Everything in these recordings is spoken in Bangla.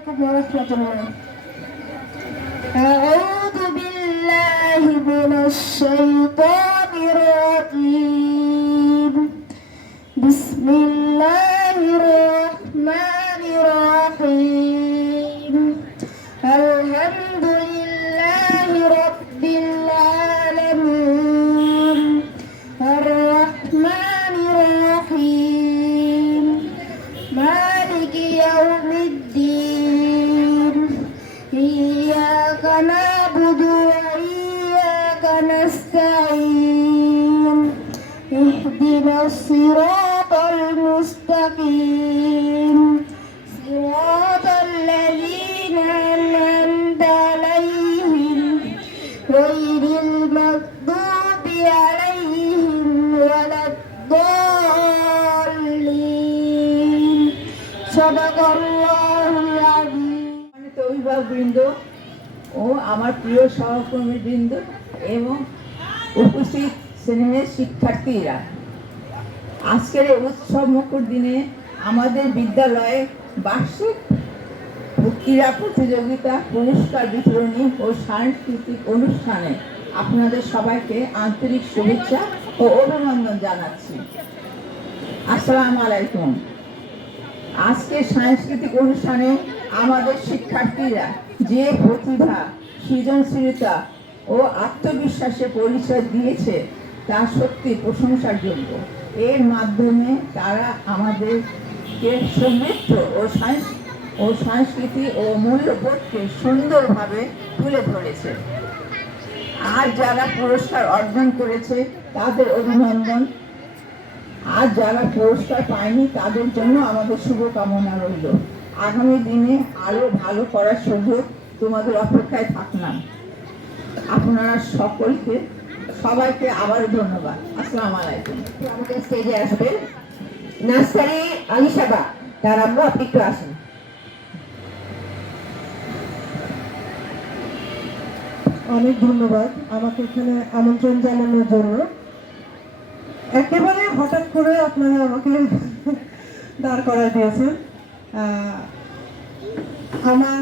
عليكم ورحمة الله. أعوذ بالله من الشيطان الرجيم. بسم الله الرحمن الرحيم. الحمد لله رب العالمين. الرحمن الرحيم. مالك يوم الدين. إياك نعبد وإياك نستعين. اهدنا الصراط المستقيم. صراط الذين أنعمت عليهم غير المغضوب عليهم ولا الضالين. صدق الله العظيم. অভিভাবকবৃন্দ ও আমার প্রিয় সহকর্মীবৃন্দ এবং উপস্থিত শ্রেণীর শিক্ষার্থীরা, আজকের এই উৎসব মুখর দিনে আমাদের বিদ্যালয়ে বার্ষিক ক্রীড়া প্রতিযোগিতা, পুরস্কার বিতরণী ও সাংস্কৃতিক অনুষ্ঠানে আপনাদের সবাইকে আন্তরিক শুভেচ্ছা ও অভিনন্দন জানাচ্ছি। আসসালামু আলাইকুম। আজকে সাংস্কৃতিক অনুষ্ঠানে আমাদের শিক্ষার্থীরা যে প্রতিভা, সৃজনশীলতা ও আত্মবিশ্বাসের পরিচয় দিয়েছে তা সত্যি প্রশংসার যোগ্য। এর মাধ্যমে তারা আমাদেরকে সমৃদ্ধ ও সংস্কৃতি ও মূল্যবোধকে সুন্দরভাবে তুলে ধরেছে। আর যারা পুরস্কার অর্জন করেছে তাদের অভিনন্দন, আর যারা পুরস্কার পায়নি তাদের জন্য আমাদের শুভকামনা রইল। আগামী দিনে আরো ভালো করার সুযোগ তোমাদের অপেক্ষায় থাকলাম। আপনারা সবাইকে আবারও ধন্যবাদ। আসসালামু আলাইকুম। আমাদের স্টেজে আসবেন নার্সারি আলিশাবা, তার আম্মু, আপনি একটু আসেন। অনেক ধন্যবাদ আমাকে এখানে আমন্ত্রণ জানানোর জন্য। একেবারে হঠাৎ করে আপনারা আমাকে দাঁড় করায় দিয়েছেন। আমার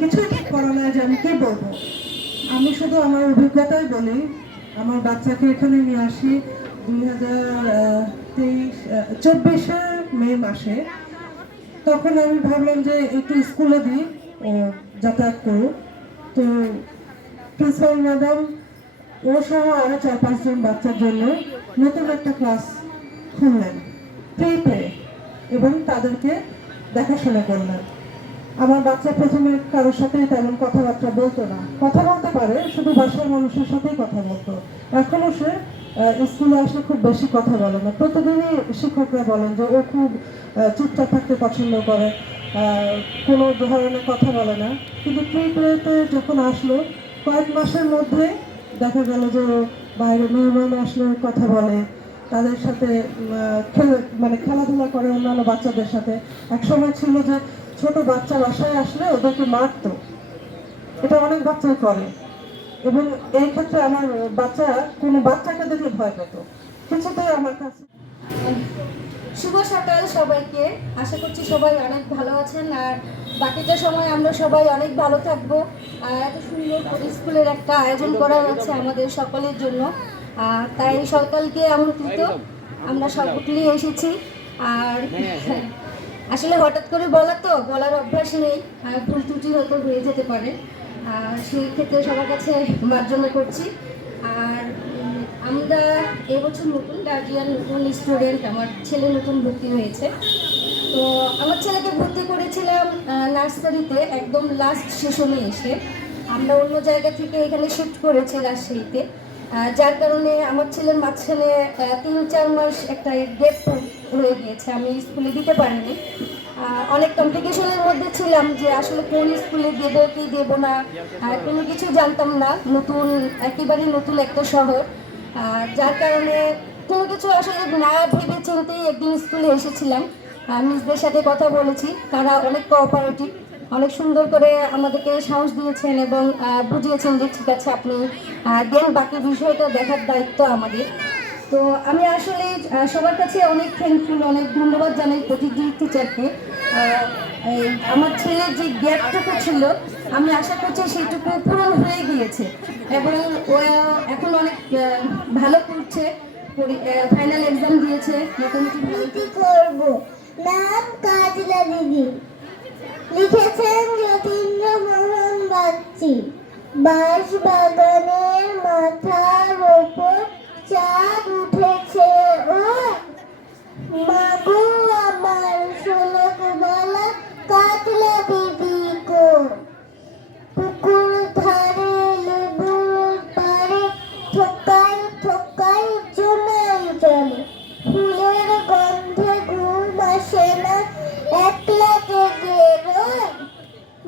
কিছু ঠিক করা নাই যে আমি কি বলবো। আমি শুধু আমার অভিজ্ঞতাই বলি। আমার বাচ্চাকে এখানে নিয়ে আসি 2024 মে মাসে। তখন আমি ভাবলাম যে একটু স্কুলে দিই, ও যাতায়াত করুক। তো প্রিন্সিপাল ম্যাডাম ও সহ আরো 4-5 জন বাচ্চার জন্য নতুন একটা ক্লাস খুললেন, প্লে, এবং তাদেরকে দেখাশোনা করলেন। আমার বাচ্চা প্রথমে কারোর সাথে তেমন কথাবার্তা বলতো না, কথা বলতে পারে, শুধু বাসার মানুষের সাথেই কথা বলতো। এখনো সে স্কুলে আসলে খুব বেশি কথা বলে না। প্রতিদিনই শিক্ষকরা বলেন যে ও খুব চুপচাপ থাকতে পছন্দ করে, কোনো ধরনের কথা বলে না। কিন্তু প্লেতে যখন আসলো, কয়েক মাসের মধ্যে দেখা গেল যে বাইরে মেহমান আসলে কথা বলে, তাদের সাথে খেলাধুলা করে অন্যান্য বাচ্চাদের সাথে। একসময় ছিল যে ছোট বাচ্চা বাসায় আসলে ওদেরকে মারতো, এটা অনেক বাচ্চাই করে। এবং এই ক্ষেত্রে আমার বাচ্চা কোনো বাচ্চাকে দেখে ভয় পেত। কিছুতেই আমার কাছে। শুভ সকাল সবাইকে। আশা করছি সবাই অনেক ভালো আছেন, আর বাকিটা সময় আমরা সবাই অনেক ভালো থাকবো। এত সুন্দর স্কুলের একটা আয়োজন করা হয়েছে আমাদের সকলের জন্য, তাই সকালকে আমন্ত্রিত আমরা সকলেই এসেছি। আর আসলে হঠাৎ করে বলার অভ্যাস নেই, ভুল ত্রুটি হয়তো হয়ে যেতে পারে, সেই ক্ষেত্রে সবার কাছে মার্জনা করছি। আর আমরা এবছর নতুন গার্জিয়ান, নতুন স্টুডেন্ট, আমার ছেলে নতুন ভর্তি হয়েছে। তো আমার ছেলেকে ভর্তি করেছিলাম নার্সারিতে একদম লাস্ট সেশনে এসে। আমরা অন্য জায়গা থেকে এখানে শিফট করেছি রাজশাহীতে, যার কারণে আমার ছেলের মাঝখানে 3-4 মাস একটা গ্যাপ হয়ে গিয়েছে, আমি স্কুলে দিতে পারিনি। অনেক কমপ্লিকেশনের মধ্যে ছিলাম যে আসলে কোন স্কুলে দেবো কি দেবো না, কোনো কিছু জানতাম না। একেবারে নতুন একটা শহর, যার কারণে কোনো কিছু আসলে না ভেবে চিন্তেই একদিন স্কুলে এসেছিলাম। মিসদের সাথে কথা বলেছি, তারা অনেক কোঅপারেটিভ, অনেক সুন্দর করে আমাদেরকে সাহস দিয়েছেন এবং বুঝিয়েছেন যে ঠিক আছে আপনি দেন, বাকি বিষয়টা দেখার দায়িত্ব আমাদের। তো আমি আসলে সবার কাছে অনেক থ্যাঙ্কফুল, অনেক ধন্যবাদ জানাই প্রতিটি টিচারকে। আমার ছেলের যে গ্যাপটুকু ছিল আমি আশা করছি সেইটুকু পূরণ হয়ে গিয়েছে এবং ও এখন অনেক ভালো করছে, ফাইনাল এক্সাম দিয়েছে মোটামুটি ভালো। কি করব? নাম কাজলা দিদি, লিখেছেন যতীন্দ্রমোহন বাগচি। বাঁশ বাগানের মাথার ওপর চাঁদ উঠেছে, ও মাগো আমার শোলক বলা কাজলা দিদি গো। পুকুর ধারে লেবুর পাড়ে ঠোকাই ঠোকাই জমাই জলে, ফুলের গন্ধে ঘুম আসে না, একলা জেগে রই।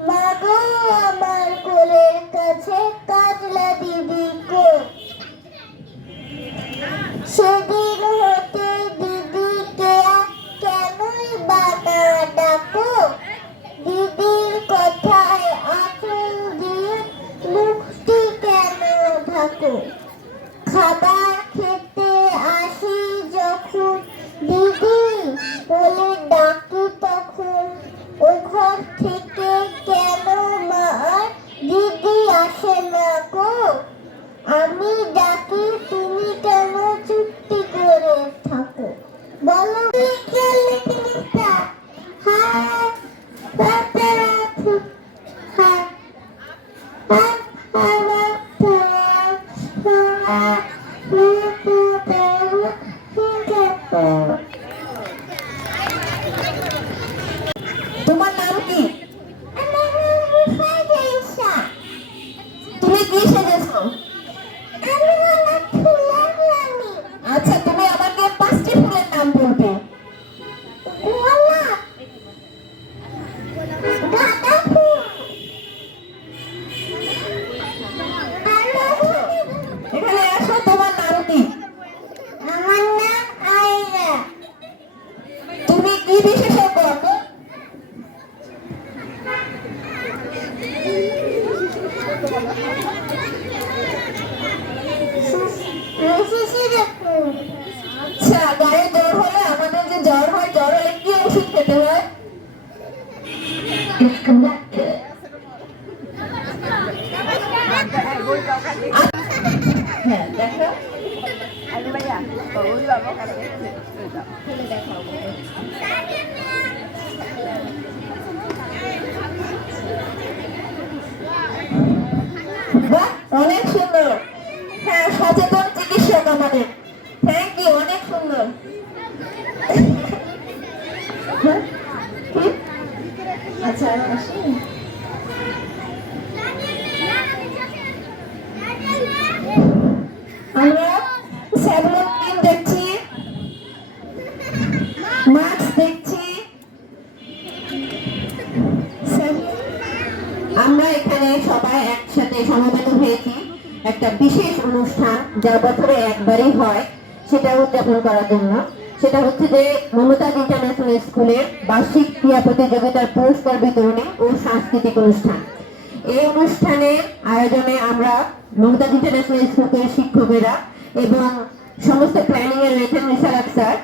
মাগো আমার কোলের কাছে কাজলা দিদি গো। সেদিন হতে দিদিকে কেনই বা না ডাকো, দিদির কথায় আঁচল দিয়ে মুখটি কেন ঢাকো। খাবার খেতে আসি যখন দিদি বলে ডাকি তখন, ও ঘর থেকে কেন মা আর দিদি আসে না গো। আমি ডাকি তুমি কেন চুপটি করে থাকো, বলো তোমার নাম কি? তুমি কি সেজেছো? আচ্ছা, তুমি আমাকে 5টি ফুলের নাম বলবে। এখানে আসো, তোমার নাম কি? আমার নাম আয়রা। তুমি কি বিশেষজ্ঞ? আচ্ছা, গায়ে জ্বর হলে, আমাদের যে জ্বর হয়, জ্বর হলে কি ওষুধ খেতে হয়? হ্যাঁ, দেখো বাহ, অনেক সুন্দর। হ্যাঁ, সচেতন চিকিৎসক আমাদের। থ্যাংক ইউ, অনেক সুন্দর। হ্যাঁ, কি? আচ্ছা, আসি। আমরা স্যাভলন ক্রিম দেখছি, মাস্ক দেখছি। আমরা এখানে সবাই একসাথে সমবেত হয়েছি একটা বিশেষ অনুষ্ঠান, যা বছরে একবারই হয়, সেটা উদযাপন করার জন্য। সেটা হচ্ছে যে মমতাজ ইন্টারন্যাশনাল স্কুলের বার্ষিক ক্রীড়া প্রতিযোগিতার পুরস্কার বিতরণী ও সাংস্কৃতিক অনুষ্ঠান। এই অনুষ্ঠানের আয়োজনে আমরা মমতাজ ইন্টারন্যাশনাল স্কুলের শিক্ষকেরা এবং সমস্ত প্ল্যানিং এ রয়েছেন নিসার স্যার।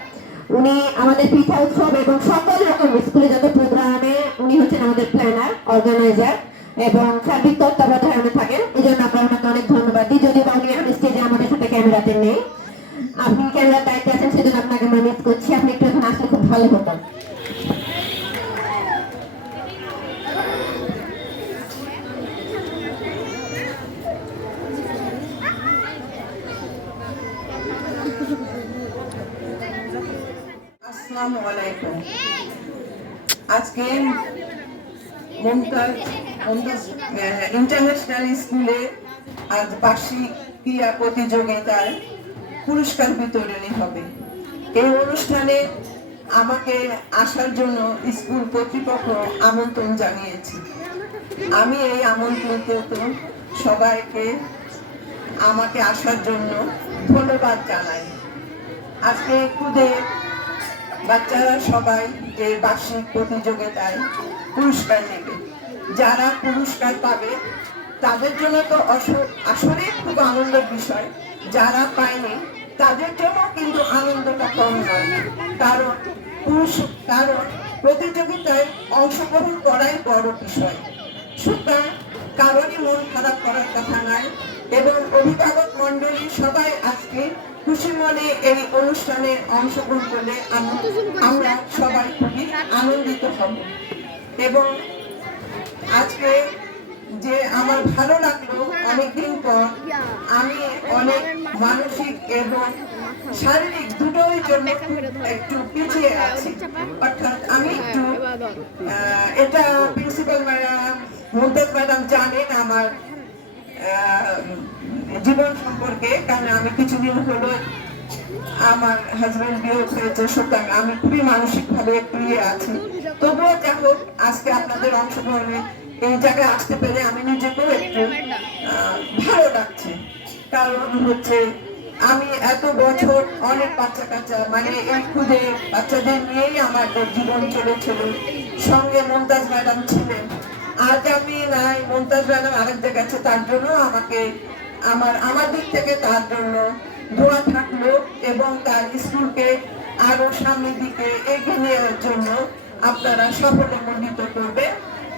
উনি আমাদের পিঠা উৎসব এবং সকল রকম স্কুলে যত প্রোগ্রামে উনি হচ্ছেন আমাদের প্ল্যানার, অর্গানাইজার এবং সার্বিক তত্ত্বাবধানে থাকেন। এই জন্য আমরা ওনাকে অনেক ধন্যবাদ দিই। যদিও উনি এখন স্টেজে আমাদের সাথে ক্যামেরাতে নেই, আপনি ক্যামেরার দায়িত্বে আছেন, সেজন্য আপনাকে আমরা মিস করছি। আপনি একটু এখন আসলে খুব ভালো হতো। আসসালামু আলাইকুম। আজকে মমতাজ ইন্টারন্যাশনাল স্কুলে আজ বার্ষিক ক্রীড়া প্রতিযোগিতায় পুরস্কার বিতরণী হবে। এই অনুষ্ঠানে আমাকে আসার জন্য স্কুল কর্তৃপক্ষ আমন্ত্রণ জানিয়েছে। আমি এই আমন্ত্রিত সবাইকে আমাকে আসার জন্য ধন্যবাদ জানাই। আজকে খুদে বাচ্চারা সবাই এই বার্ষিক প্রতিযোগিতায় পুরস্কার নেবে। যারা পুরস্কার পাবে তাদের জন্য তো আসলে খুব আনন্দের বিষয়। যারা পায়নি তাদের জন্য কিন্তু আনন্দটা কম নয়। কারণ কারণ প্রতিযোগিতায় অংশগ্রহণ করাই বড় বিষয়। সুতরাং কারোরই মন খারাপ করার কথা নয়, এবং অভিভাবক মণ্ডলী সবাই আজকে খুশি মনে এই অনুষ্ঠানে অংশগ্রহণ করলে আমরা সবাই খুবই আনন্দিত হব। এবং আজকে যে আমার ভালো লাগলো, অনেকদিন পর আমি অনেক মানসিক এবং শারীরিক দুটোই জন্য একটু পিছিয়ে আছি। অর্থাৎ আমি একটু এটা প্রিন্সিপাল ম্যাডাম, মুমতাজ ম্যাডাম জানেন আমার জীবন সম্পর্কে, কারণ আমি কিছুদিন হলো আমার হাজবেন্ড বিয়োগ হয়েছে, সুতরাং আমি খুবই মানসিক ভাবে একটু আছি। তবুও যাই হোক, আজকে আপনাদের অংশগ্রহণে এই জায়গায় আসতে পেরে আমি নিজেকেও একটু ভালো লাগছে। কারণ হচ্ছে আমি এত বছর অনেক বাচ্চা কাচ্চা মানে এই খুদে বাচ্চাদের নিয়েই আমার জীবন চলেছিল। সঙ্গে মুমতাজ ম্যাডাম ছিলেন। আজ আমি নাই, মুমতাজ ম্যাডাম আরেক জায়গায় আছে, তার জন্য আমাকে আমার দিক থেকে তার জন্য দোয়া থাকলো, এবং তার স্কুলকে আরো সামনের দিকে এগিয়ে নেওয়ার জন্য আপনারা সাফল্যমণ্ডিত করবে,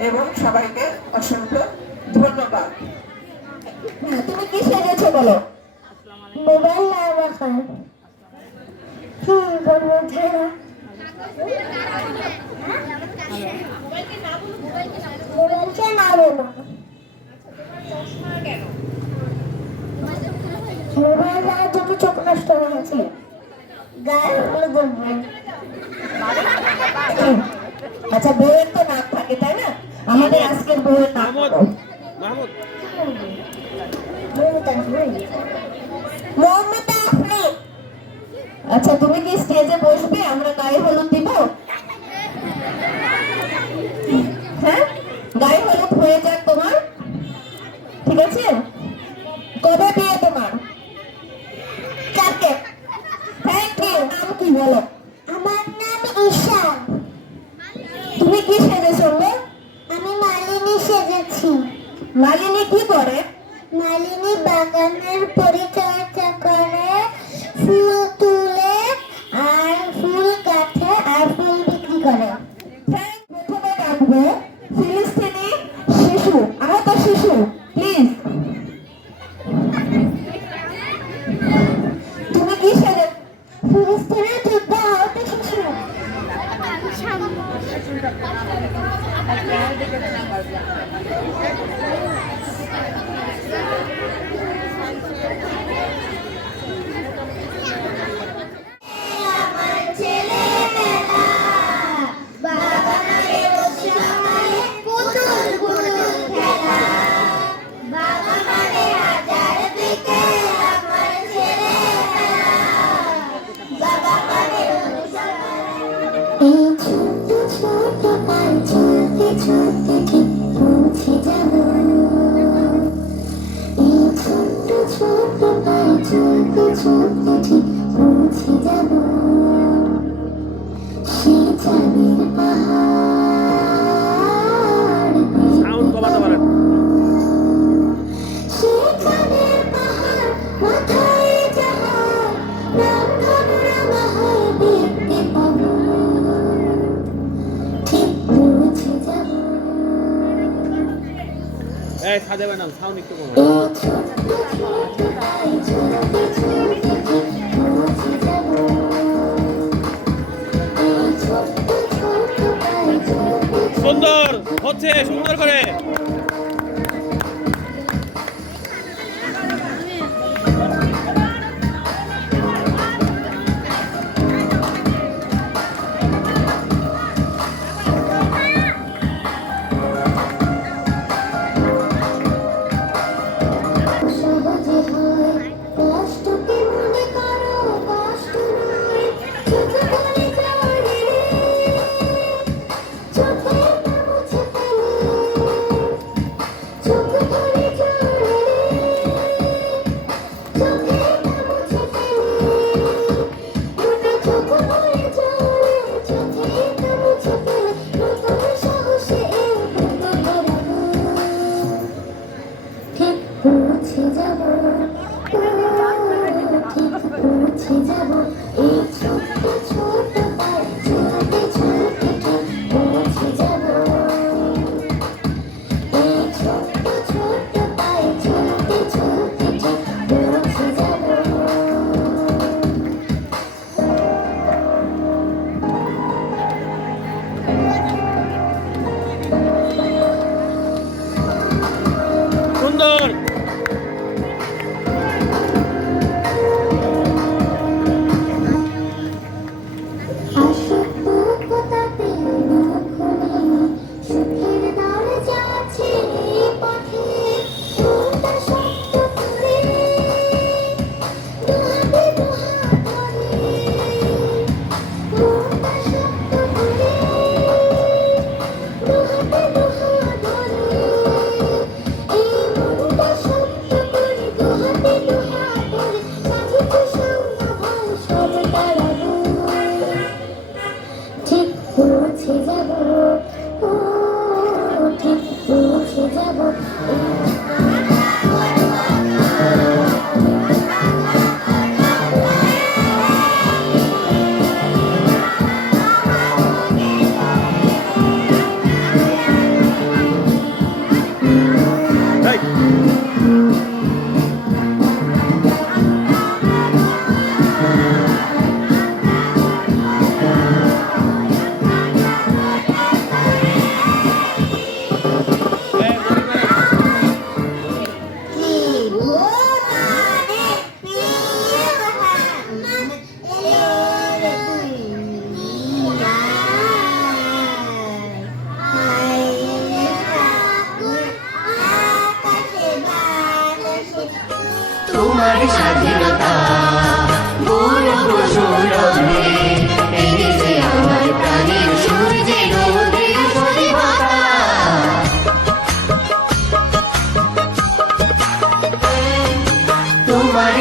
এবং সবাইকে অসংখ্য ধন্যবাদ। তুমি কি সেজেছো বলো? মোবাইল না রাখা বলবো মোবাইলকে না বলো, মোবাইল আর যদি চোখ নষ্ট হয়ে গেছে গায়ে হলে বলবো। আচ্ছা, বউয়ের তো নাক থাকে তাই না? আমাদের আজকের বউয়ের নাক বলো। মমতা আফরিন। আচ্ছা, তুমি কি স্টেজে বসবে? আমরা গায়ে হলুদ দিব। হ্যাঁ, গায়ে হলুদ হয়ে যাক তোমার, ঠিক আছে? কবে বিয়ে তোমার? কাকে? Thank you. নাম কি বলো? আমার নাম ঈশান। তুমি কি সেজেছো গো? আমি মালিনী সেজেছি। মালিনী কি করে? মালিনী বাগানের পরিচর্যা করে, ফুল তুলে আর ফুল কাটে আর ফুল বিক্রি করে। প্রথমে ডাকবো ফিলিস্তিনি শিশু, আহত শিশু, প্লিজ। তুমি কি সেজে? ফিলিস্তিনের যুদ্ধ আহত শিশু। আমার ছেলেমেয়েরা বাগানে বসে পুতুল পুতুল খেলা, বাগানে হাজার বিকেল আমার ছেলেমেয়েরা বাগানে বসে। এই ছোট্ট ছোট্ট পায়ে চলতে চলতে ঠিক পৌঁছে যাব, এই ছোট্ট ছোট্ট পায়ে চলতে চলতে ঠিক পৌঁছে যাব সেই চাঁদের পাহাড়। সাউন্ড কমাতে পারেন। সেই চাঁদের পাহাড় মাথায় জাহাজ, রংধনু রাঙা হয়ে দেখতে পাবো, ঠিক পৌঁছে যাব এই সাজে ম্যাডাম, সাউন্ড একটু কমাও। এই ছোট্ট ছোট্ট পায়ে চলতে চলতে ঠিক পৌঁছে যাব, এই ছোট্ট ছোট্ট পায়ে চলতে সুন্দর হচ্ছে, সুন্দর করে। সহজে হয় কষ্টকে মনে করো কষ্ট নয়, চোখে বলে জলে চোখে না মুছে ফেলে স্বাধীনতা গৌরব সৌরভে এনেছে আমার প্রাণের সূর্যের উদয় স্বাধীনতা তোমার